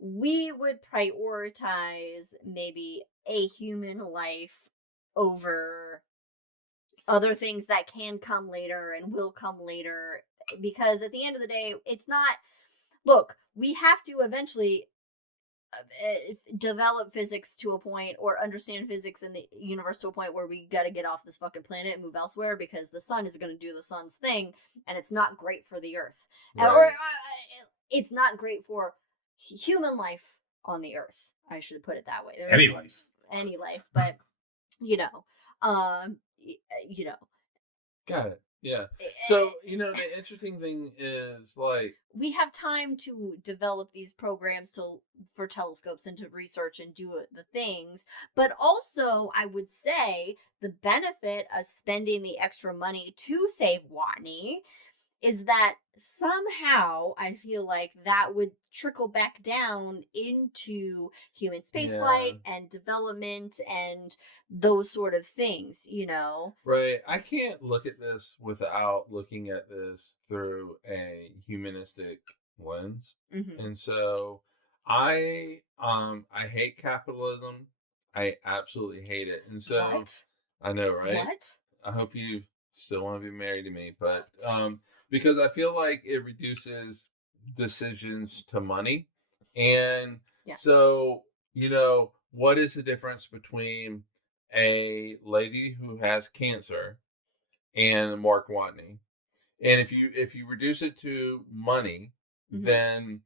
we would prioritize maybe a human life over other things that can come later and will come later. Because at the end of the day, it's not... Look, we have to eventually develop physics to a point, or understand physics in the universe to a point where we got to get off this fucking planet and move elsewhere, because the sun is going to do the sun's thing, and it's not great for the Earth. Right. Or it's not great for human life on the Earth. I should put it that way. Any life, but Got it. Yeah. So, the interesting thing is, like, we have time to develop these programs for telescopes and to research and do the things. But also, I would say the benefit of spending the extra money to save Watney is that somehow I feel like that would trickle back down into human spaceflight and development and those sort of things, Right. I can't look at this without looking at this through a humanistic lens. Mm-hmm. And so I hate capitalism. I absolutely hate it. And so what? I know, right? What? I hope you still want to be married to me, but because I feel like it reduces decisions to money. And so, what is the difference between a lady who has cancer and Mark Watney? And if you reduce it to money, mm-hmm. then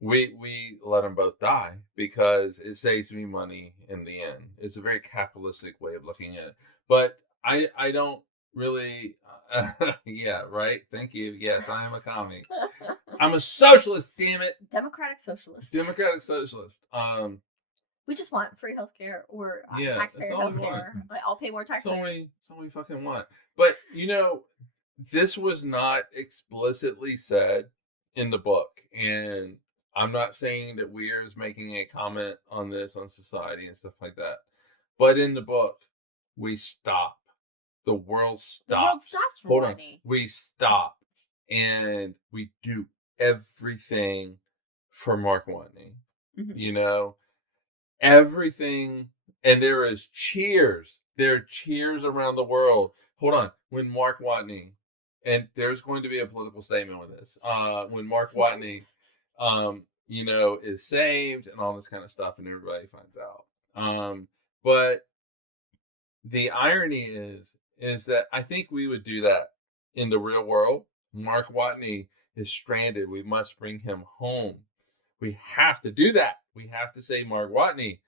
we let them both die, because it saves me money in the end. It's a very capitalistic way of looking at it. But I don't really... yeah, right. Thank you. Yes, I am a commie. I'm a socialist. Damn it. Democratic socialist. We just want free healthcare or taxpayer healthcare. Like, I'll pay more taxes. That's all we fucking want. But this was not explicitly said in the book, and I'm not saying that Weir is making a comment on this, on society and stuff like that. But in the book, we stop. The world stops. The world stops for Watney. We stop. And we do everything for Mark Watney. Mm-hmm. Everything. And there is cheers. There are cheers around the world. Hold on. When Mark Watney, and there's going to be a political statement with this, when Mark Watney, is saved and all this kind of stuff, and everybody finds out. But the irony is that I think we would do that in the real world. Mark Watney is stranded. We must bring him home. We have to do that. We have to save Mark Watney,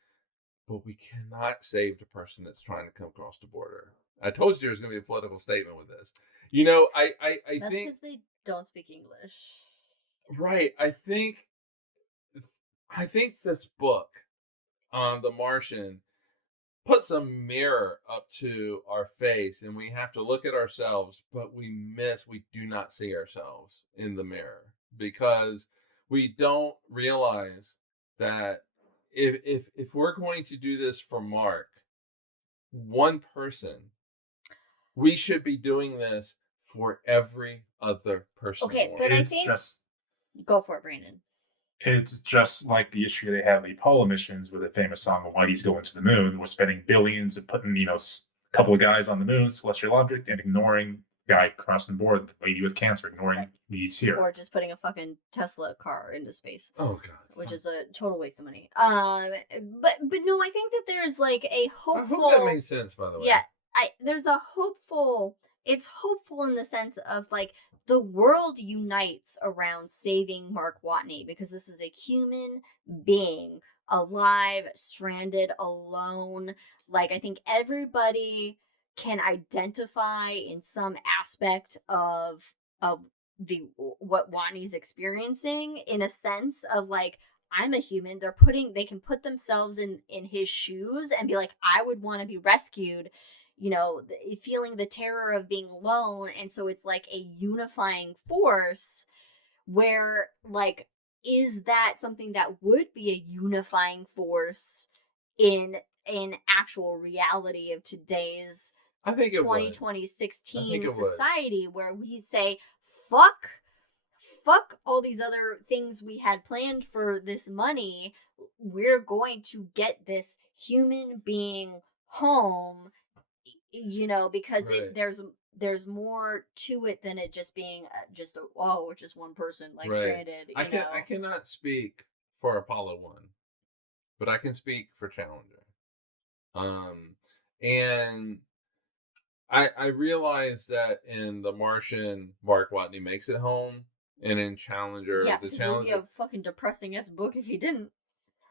but we cannot save the person that's trying to come across the border. I told you there was going to be a political statement with this. I That's think because they don't speak English. Right. I think this book on The Martian puts a mirror up to our face, and we have to look at ourselves, but we do not see ourselves in the mirror, because we don't realize that if we're going to do this for Mark, one person, we should be doing this for every other person. Okay, but I think go for it, Brandon. It's just like the issue they have with the Apollo missions with the famous song of Whitey's Going to the Moon. We're spending billions and putting, a couple of guys on the moon, celestial object, and ignoring guy crossing the board, the lady with cancer, ignoring needs here. Or just putting a fucking Tesla car into space. Oh, God. Which is a total waste of money. But no, I think that there's like a hopeful... I hope that makes sense, by the way. Yeah, there's a hopeful... It's hopeful in the sense of like the world unites around saving Mark Watney, because this is a human being, alive, stranded, alone. Like, I think everybody can identify in some aspect of what Watney's experiencing, in a sense of like, I'm a human. They can put themselves in his shoes and be like, I would want to be rescued. Feeling the terror of being alone. And so it's like a unifying force where, like, is that something that would be a unifying force in actual reality of today's 2016 society, where we say, fuck all these other things we had planned for this money. We're going to get this human being home, because right. there's more to it than it just being just one person like right. stranded. I cannot speak for Apollo 1, but I can speak for Challenger. And I realize that in The Martian, Mark Watney makes it home, and in Challenger, because it would be a fucking depressing ass book if he didn't.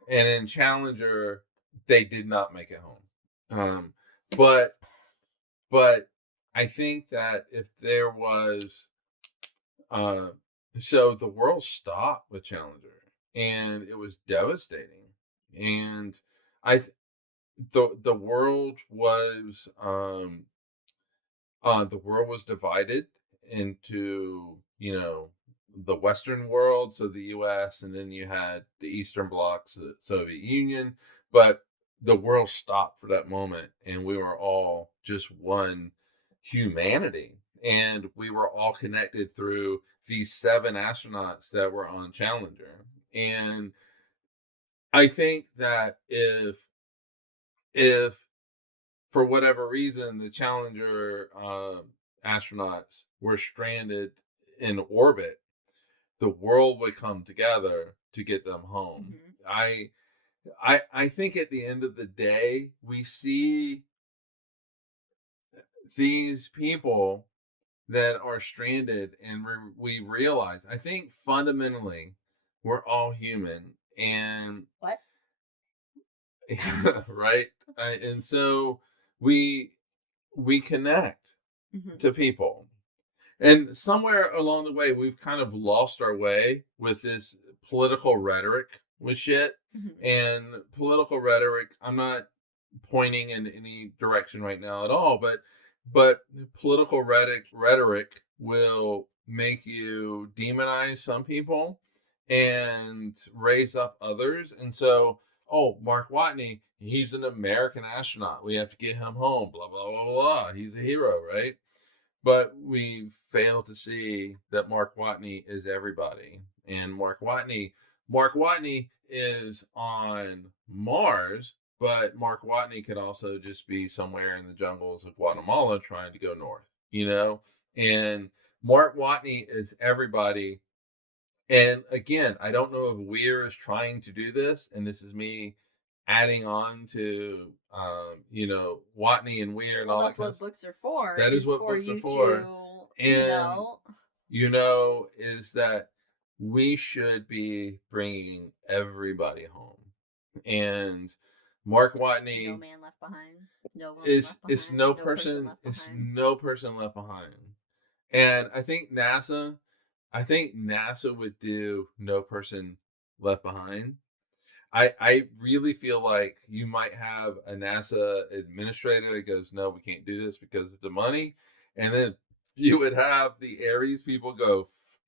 And in Challenger, they did not make it home. But I think that if there was, so the world stopped with Challenger, and it was devastating, and the world was divided into the Western world, so the U.S., and then you had the Eastern Bloc, so the Soviet Union, but the world stopped for that moment, and we were all just one humanity, and we were all connected through these 7 astronauts that were on Challenger. And I think that if for whatever reason the Challenger astronauts were stranded in orbit, the world would come together to get them home. Mm-hmm. I think at the end of the day, we see these people that are stranded, and we realize, I think fundamentally, we're all human. And what? Right? And so we connect mm-hmm. to people. And somewhere along the way, we've kind of lost our way with this political rhetoric with shit. Mm-hmm. And political rhetoric, I'm not pointing in any direction right now at all, but political rhetoric will make you demonize some people and raise up others. And so, oh, Mark Watney, he's an American astronaut. We have to get him home, blah, blah, blah, blah. He's a hero, right? But we fail to see that Mark Watney is everybody. And Mark Watney is on Mars, but Mark Watney could also just be somewhere in the jungles of Guatemala trying to go north, you know? And Mark Watney is everybody. And again, I don't know if Weir is trying to do this, and this is me adding on to, you know, Watney and Weir and all that. That's what books are for. That is what books are for. And, you know, is that we should be bringing everybody home. And Mark Watney, no man left behind. No one left behind. It's no person left behind. And I think NASA would do No Person Left Behind. I really feel like you might have a NASA administrator that goes, no, we can't do this because of the money. And then you would have the Aries people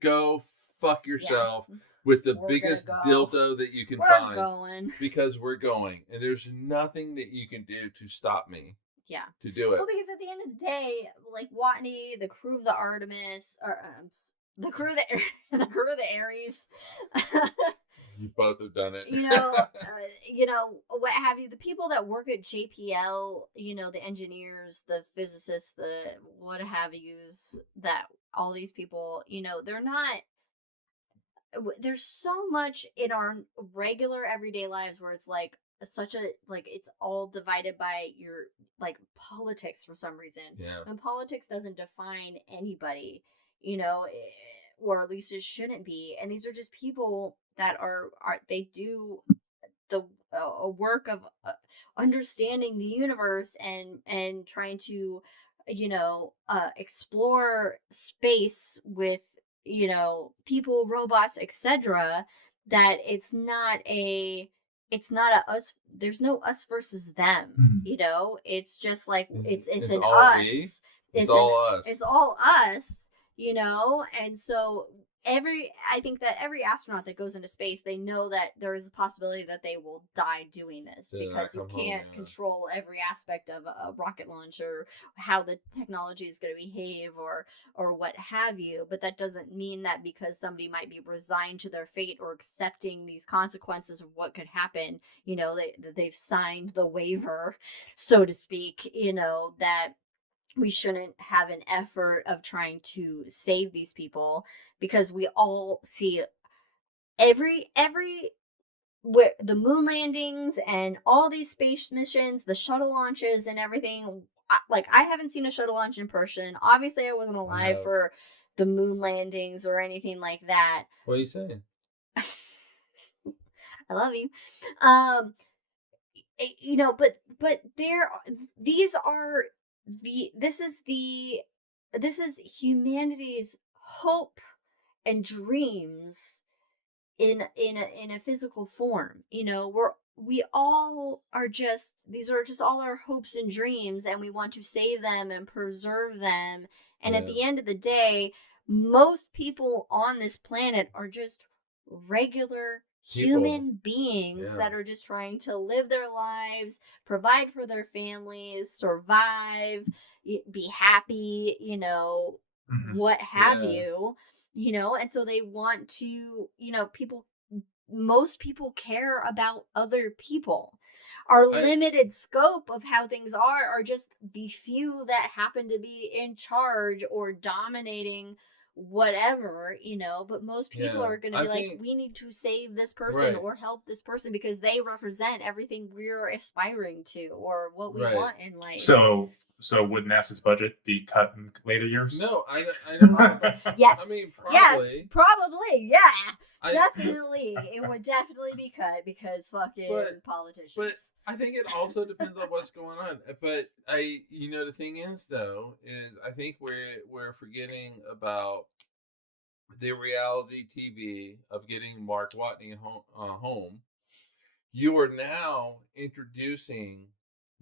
go fuck yourself with the biggest dildo that you can find. Going. Because we're going. And there's nothing that you can do to stop me. Yeah. To do it. Well, because at the end of the day, like Watney, the crew of the Artemis, or the crew of the Aries. You both have done it. You know, what have you? The people that work at JPL, you know, the engineers, the physicists, the what have yous, that all these people, you know, they're not. There's so much in our regular everyday lives where it's like it's all divided by your like politics for some reason. Yeah. And politics doesn't define anybody, you know, or at least it shouldn't be. And these are just people that they do the work of understanding the universe and trying to, you know, explore space with, you know, people, robots, etc. That it's not a us. There's no us versus them. Mm-hmm. You know, it's just like it's an all us. It's all us. It's all us. You know, and so I think that every astronaut that goes into space, they know that there is a possibility that they will die doing this because you can't control every aspect of a rocket launch or how the technology is going to behave or what have you. But that doesn't mean that because somebody might be resigned to their fate or accepting these consequences of what could happen, you know, they've signed the waiver, so to speak, you know, that we shouldn't have an effort of trying to save these people, because we all see the moon landings and all these space missions, the shuttle launches and everything. I haven't seen a shuttle launch in person. Obviously, I wasn't alive for the moon landings or anything like that. What are you saying? I love you. You know, but this is humanity's hope and dreams in a physical form. You know, these are just all our hopes and dreams, and we want to save them and preserve them. And at the end of the day, most people on this planet are just regular human beings that are just trying to live their lives, provide for their families, survive, be happy, you know, what have you, you know. And so they want to, you know, most people care about other people. Our limited scope of how things are just the few that happen to be in charge or dominating whatever, you know. But most people are going to be like, we need to save this person or help this person because they represent everything we're aspiring to or what we want in life. So would NASA's budget be cut in later years? No, I don't. Yes. I mean, probably. Yes, probably. Yeah. Definitely. It would definitely be cut because fucking politicians. But I think it also depends on what's going on. But you know, the thing is though, is I think we're forgetting about the reality TV of getting Mark Watney home. You are now introducing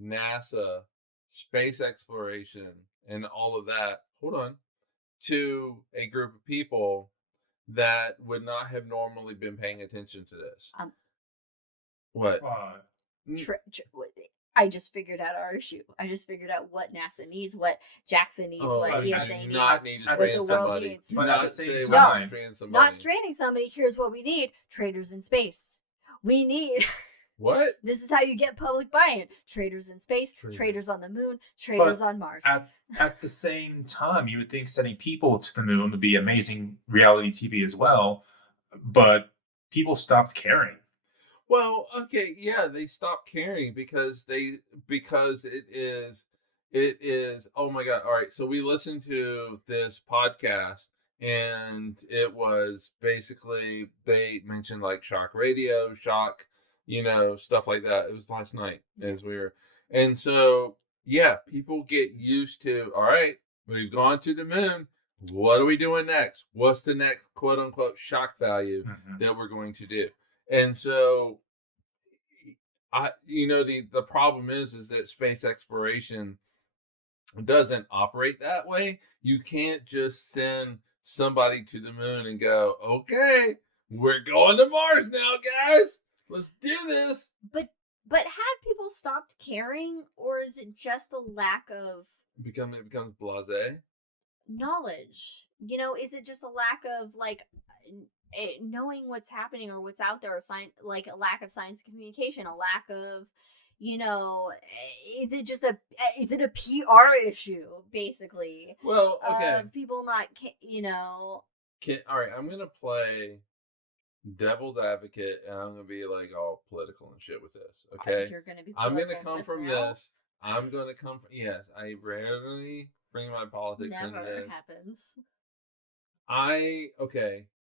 NASA, space exploration, and all of that. Hold on, to a group of people that would not have normally been paying attention to this. What? I just figured out our issue. I just figured out what NASA needs, what Jackson needs, what ESA needs. Not need to strain somebody. But at the same time, not straining somebody. Here's what we need: traders in space. We need. What? This is how you get public buy-in. Traders in space, traders on the moon, traders on Mars. At the same time, you would think sending people to the moon would be amazing reality TV as well, but people stopped caring. Well, okay, yeah, they stopped caring because it is, oh my God. All right, so we listened to this podcast and it was basically, they mentioned like shock radio, shock, stuff like that. It was last night as we were. And so, yeah, people get used to, all right, we've gone to the moon. What are we doing next? What's the next quote unquote shock value that we're going to do? And so, the problem is that space exploration doesn't operate that way. You can't just send somebody to the moon and go, okay, we're going to Mars now, guys. Let's do this. But have people stopped caring, or is it just a lack of it becomes blasé knowledge? Is it just a lack of knowing what's happening or what's out there, or like a lack of science communication, a lack of is it a PR issue basically? Well, okay. Of people not all right, I'm gonna play devil's advocate, and I'm gonna be like all political and shit with this. Okay, you're gonna be. I'm gonna come from this. I'm gonna come from. Yes, I rarely bring my politics into this. Never happens.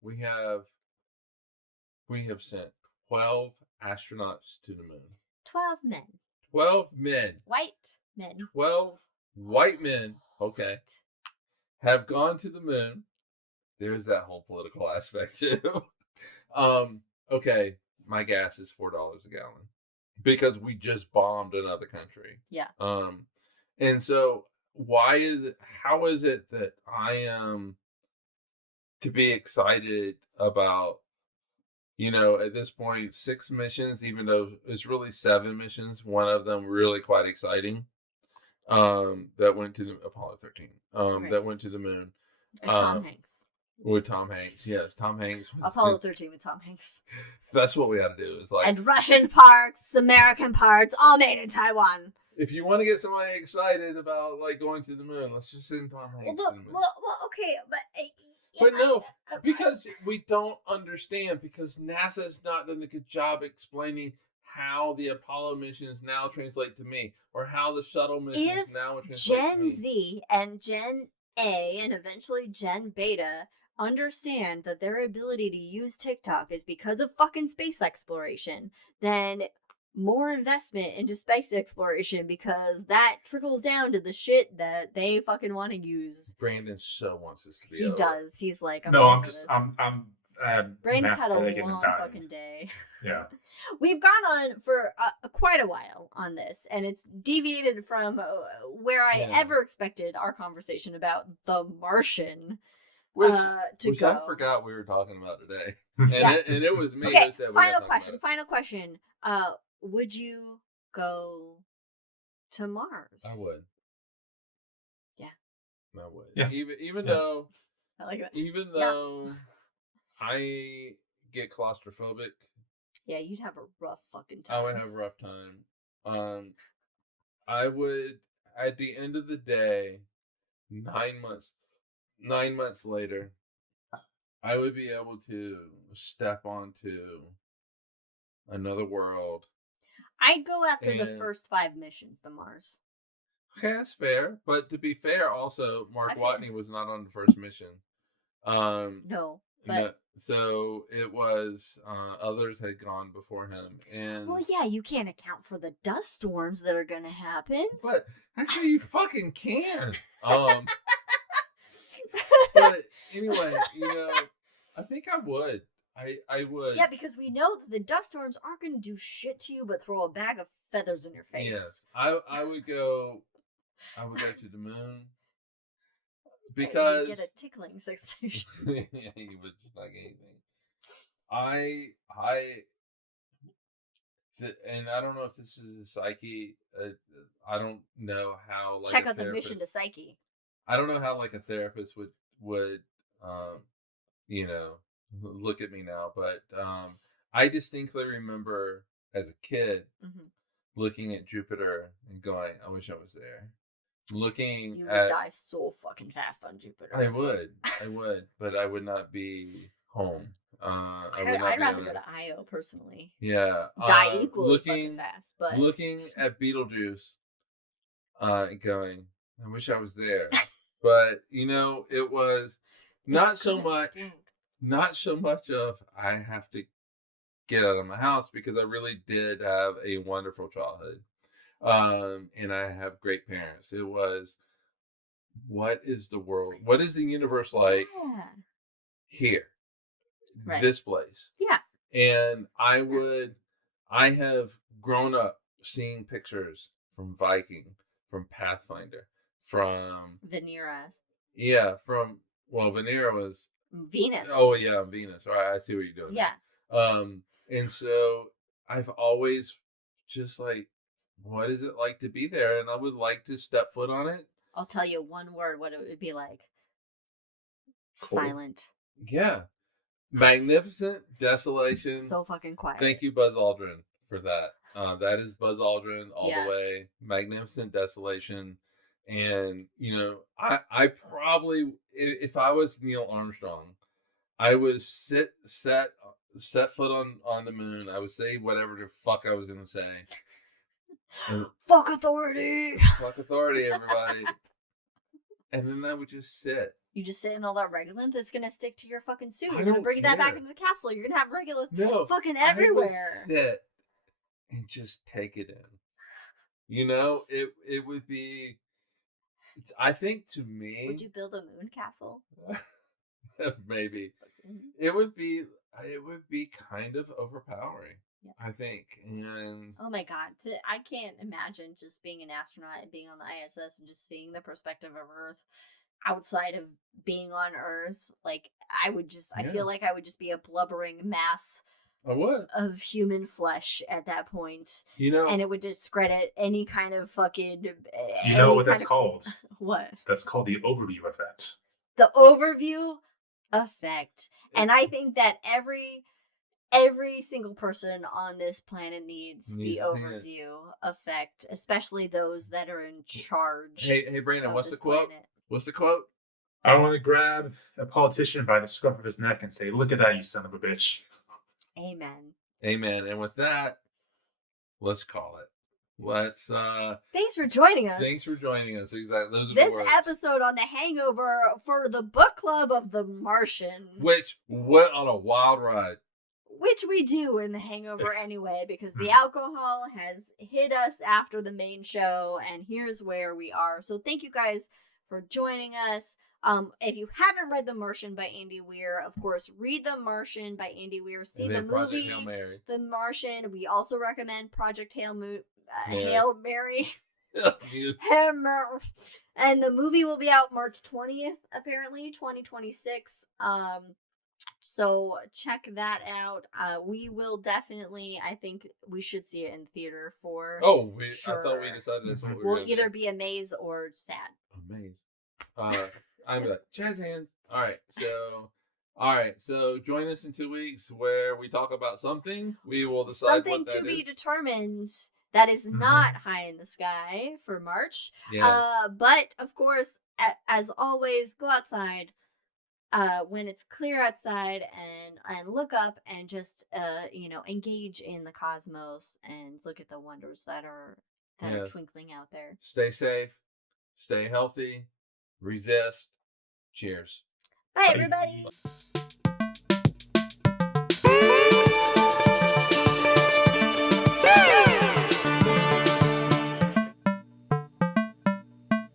We have sent 12 astronauts to the moon. 12 men. 12 men. White men. 12 white men. Okay. Have gone to the moon. There's that whole political aspect too. Okay. My gas is $4 a gallon because we just bombed another country. Yeah. And so how is it that I am to be excited about, at this point, 6 missions, even though it's really 7 missions, one of them really quite exciting, that went to the Apollo 13, right. That went to the moon. Tom Hanks. With Tom Hanks, yes. Tom Hanks. Apollo 13 with Tom Hanks. That's what we had to do. Is like, and Russian parts, American parts, all made in Taiwan. If you want to get somebody excited about going to the moon, let's just send Tom Hanks. Well, okay, but. But no, because we don't understand, because NASA has not done a good job explaining how the Apollo missions now translate to me, or how the shuttle missions now translate to me. Gen Z and Gen A and eventually Gen Beta understand that their ability to use TikTok is because of fucking space exploration, then more investment into space exploration, because that trickles down to the shit that they fucking want to use. Brandon so wants this to be He over. does. He's like, Brandon's had a long fucking day. Yeah. We've gone on for quite a while on this, and it's deviated from where I ever expected our conversation about the Martian which go. I forgot we were talking about today. And it was me who said final question. Would you go to Mars? I would. Yeah. I would. Yeah. Even though I like that. Even though I get claustrophobic. Yeah, you'd have a rough fucking time. I would have a rough time. I would, at the end of the day, 9 months later, I would be able to step onto another world. I'd go after the first 5 missions to Mars. Okay, that's fair. But to be fair, also, Mark Watney was not on the first mission. No. But so it was others had gone before him, and well, yeah, you can't account for the dust storms that are going to happen. But actually, you fucking can. But anyway, I think I would. I would. Yeah, because we know that the dust storms aren't going to do shit to you, but throw a bag of feathers in your face. Yes, I would go. I would go to the moon. because you get a tickling sensation. Yeah, you would like anything. And I don't know if this is a psyche. I don't know how. Like, check out the mission to psyche. I don't know how like a therapist would look at me now, but I distinctly remember as a kid looking at Jupiter and going, "I wish I was there." You would die so fucking fast on Jupiter. I would, but I would not be home. I'd rather go to Io personally. Yeah, die equally fucking fast. But looking at Beetlejuice, going, I wish I was there. But it was not so much of I have to get out of my house, because I really did have a wonderful childhood, and I have great parents. It was, what is the world? What is the universe like here? Right. This place. Yeah. And I have grown up seeing pictures from Viking, from Pathfinder, from Venera's. Yeah, Venera was Venus. Oh yeah, Venus. All right, I see what you're doing. Yeah. And so I've always just like, what is it like to be there? And I would like to step foot on it. I'll tell you one word what it would be like. Cool. Silent. Yeah. Magnificent desolation. So fucking quiet. Thank you, Buzz Aldrin, for that. That is Buzz Aldrin all the way. Magnificent desolation. And, I probably, if I was Neil Armstrong, I would set foot on the moon. I would say whatever the fuck I was going to say. Fuck authority. Fuck authority, everybody. And then I would just sit. You just sit in all that regolith that's going to stick to your fucking suit. You're going to bring that back into the capsule. You're going to have regolith fucking everywhere. I would sit and just take it in. It would be... I think, to me... Would you build a moon castle? Maybe. It would be kind of overpowering. Yeah. I think. And oh my god, I can't imagine just being an astronaut and being on the ISS and just seeing the perspective of Earth outside of being on Earth. Like, I feel like I would just be a blubbering mass of human flesh at that point. And it would discredit any kind of fucking... You know what that's called? What? That's called the overview effect. The overview effect. And I think that every single person on this planet needs the overview effect, especially those that are in charge. Hey, Brandon, what's the quote? What's the quote? I want to grab a politician by the scruff of his neck and say, "Look at that, you son of a bitch." Amen. Amen. And with that, let's call it. Thanks for joining us. Exactly. Those are this episode on The Hangover for the book club of The Martian, which went on a wild ride. Which we do in The Hangover anyway, because the alcohol has hit us after the main show, and here's where we are. So thank you guys for joining us. If you haven't read The Martian by Andy Weir, of course, read The Martian by Andy Weir. See the movie, The Martian. We also recommend Project Hail Mary. And the movie will be out March 20th, apparently, 2026. So check that out. We will definitely, I think we should see it in theater for sure. I thought we decided that's what we'll either be amazed or sad. Amazed. I'm like, jazz hands. All right. So join us in 2 weeks where we talk about something. We will decide something what that to is. Be determined. That is not high in the sky for March. Yes. But of course, as always, go outside when it's clear outside and look up and just engage in the cosmos and look at the wonders that are twinkling out there. Stay safe, stay healthy, resist. Cheers. Bye everybody.